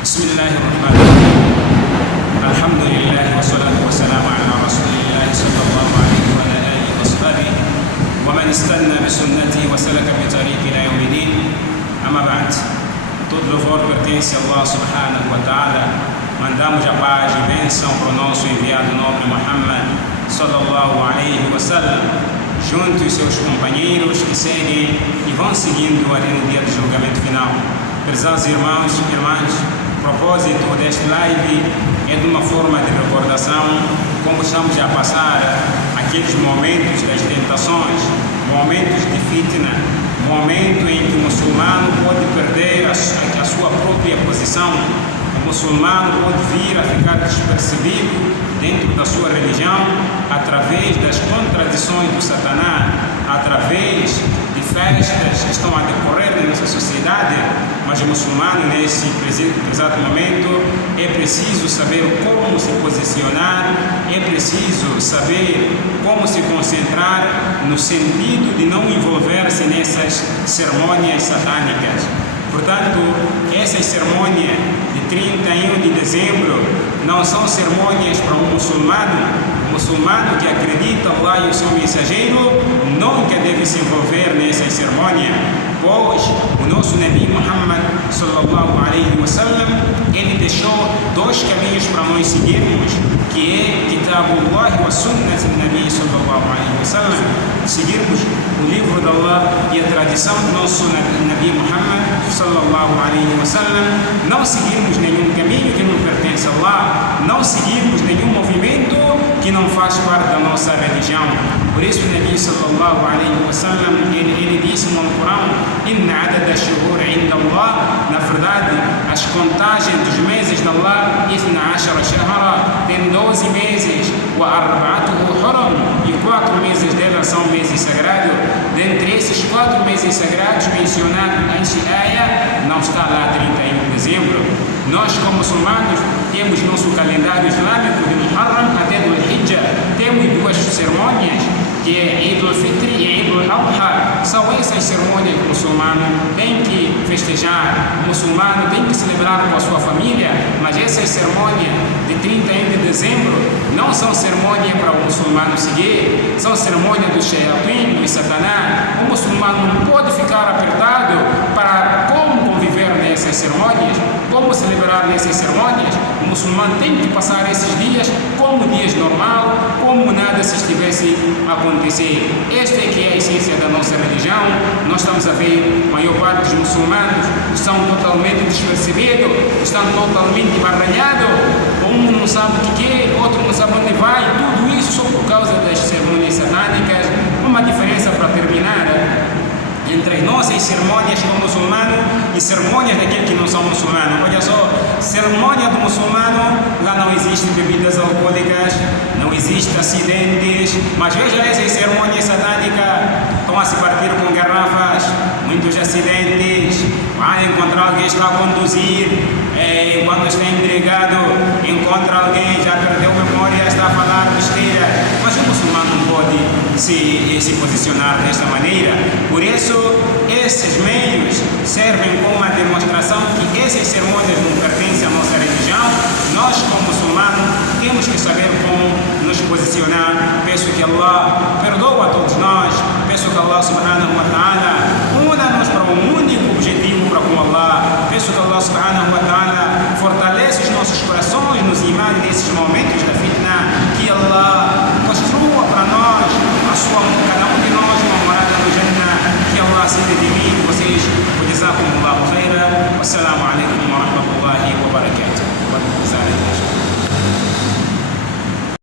بسم الله الرحمن الرحيم. الحمد لله والصلاة والسلام على رسول الله صلى الله عليه وعلى آله وصحبه ومن استنى بسنته وسلك بطريق إلى يوم الدين. أما بعد, todo louvor pertence a Allah subhanahu wa ta'ala. Mandamos a paz e bênção para o nosso enviado nobre Muhammad sallallahu alaihi wasallam, junto os seus companheiros que seguem e vão seguindo até no dia do julgamento final. Prezados irmãos e irmãs, o propósito deste live é de uma forma de recordação, como estamos a passar aqueles momentos das tentações, momentos de fitna, momento em que o muçulmano pode perder a sua própria posição, o muçulmano pode vir a ficar despercebido dentro da sua religião através das contradições do Satanás, através de festas que estão a decorrer na nossa sociedade. Mas o muçulmano, nesse exato momento, é preciso saber como se posicionar, é preciso saber como se concentrar no sentido de não envolver-se nessas cerimônias satânicas. Portanto, essas cerimônias de 31 de dezembro não são cerimônias para um muçulmano. O muçulmano que acredita em Allah e o seu mensageiro nunca deve se envolver nessas cerimônias, pois o nosso Nabi Muhammad sallallahu alaihi wasallam, ele deixou dois caminhos para nós seguirmos, que é Kitabullah wa Sunnat al-Nabi sallallahu alaihi wasallam, seguirmos o livro de Allah e a tradição do nosso Nabi Muhammad sallallahu alaihi wasallam, não seguirmos nenhum caminho que não pertence a Allah, não seguirmos nenhum movimento que não faz parte da nossa religião. Por isso o Nabi sallallahu alaihi wasallam, ele disse no Corão: Inna adada shuhur inda Allah, na verdade as contagens dos meses de Allah, 12 shahra, tem 12 meses, wa arba'atuhu hurum, e 4 meses delas são meses sagrados. Dentre esses 4 meses sagrados mencionados neste ayah, não está lá 31 de dezembro. Nós, como muçulmanos, temos nosso calendário islâmico de Muharram até do Hijjah. Temos duas cerimônias, que é Eid al-Fitr e Eid al-Adha. São essas cerimônias que o muçulmano tem que festejar, o muçulmano tem que celebrar com a sua família, mas essas cerimônias de 31 de dezembro não são cerimônias para o muçulmano seguir, são cerimônias do Shayatin, do Satanás. O muçulmano não pode ficar apertado para como conviver nessas cerimônias, como celebrar nessas cerimônias. O muçulmano tem que passar esses dias como dias normal, como nada se estivesse a acontecer. Esta é que é a essência da nossa religião. Nós estamos a ver a maior parte dos muçulmanos estão totalmente despercebidos, estão totalmente embaralhados. Um não sabe o que é, outro não sabe onde vai. Tudo isso só por causa das cerimônias satânicas. Uma diferença para terminar entre as nossas cerimônias como muçulmano e cerimônias daqueles que não são muçulmanos. Olha só, cerimônia do muçulmano, lá não existem bebidas alcoólicas, não existem acidentes, mas veja essas cerimônias satânicas, estão a se partir com garrafas, muitos acidentes, vai encontrar alguém que está a conduzir, quando está embriagado, encontra alguém, já perdeu memória, está a falar besteira, mas o muçulmano não pode se posicionar desta maneira. Por isso, esses meios servem como uma demonstração que essas cerimônias não pertencem à nossa religião. Nós, como muçulmanos, temos que saber como nos posicionar. Peço que Allah perdoe a todos nós, peço que Allah subhanahu wa ta'ala una-nos para um único objetivo para com Allah. Peço que Allah subhanahu wa ta'ala fortaleça os nossos corações nos imãs desses momentos da fitna, que Allah construa para nós cada um de nós uma morada no Jannah, que Allah aceite de mim, vocês, jazakumullahu khairan, wassalamu alaikum wa rahmatullahi wa barakatuh.